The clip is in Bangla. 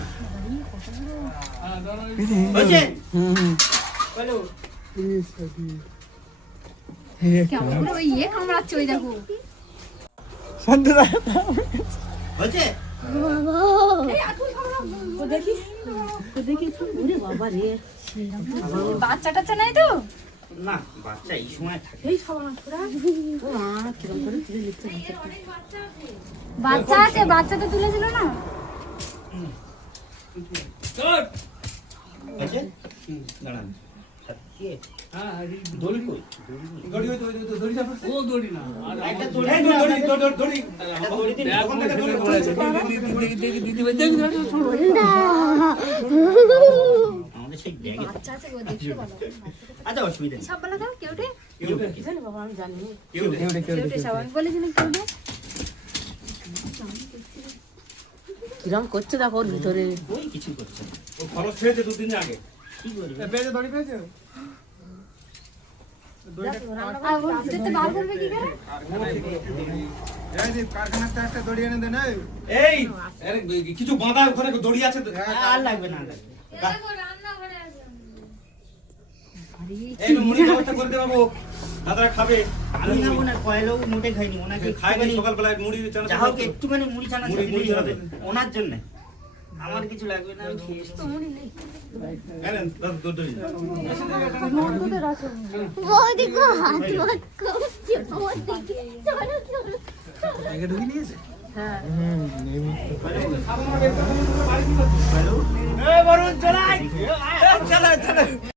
না হয়েছে? বলো কেমন করে ওই কামড়াচ্ছে ওই দেখো। হয়েছে? বাচ্চা টাচ্চা নাই তো? না বাচ্চা এই সময় থাকে। বাচ্চা আছে, বাচ্চা তো তুলেছিল না। হয়েছে? দাঁড়ান দড়ি কই? একটা দড়ি দিন, ওখান থেকে দড়ি আমাদের সেই ব্যাগে। বাচ্চা আছে, ও দেখতে বলো। আচ্ছা অসুবিধা নেই। সব বলা দাও, কেউটে কেউ নেই। কেউটে সব আমি বলেছিলাম কেউটে। কিরম করছে দেখো ওর ভিতরে। ওই কিছু করছে না। ও খরচ খেয়েছে 2 দিন আগে কি করবে? আর ওর ভিতরতে বার করবে কি করে? এই আরে কিছু বাঁধা ওখানে দড়ি আছে তো। আর লাগবে না, আর লাগবে না। এই মুড়ি ব্যবস্থা করে দেবো দাদারা খাবে। আমি না ওনার কয়লাও মোটে খাইনি, ওনাকে খাইনি একটুখানি- সকালবেলায় মুড়ি চানা যা হোক একটুখানি মুড়ি ছানা মুড়ি দিলেই হবে হবে। ওনার জন্য। আমার কিছু লাগবে না, আমি খেয়ে এসেছি। এনেন দাদা দড়ি হ্যালো? এই বরুণ চলাই। চলো চলো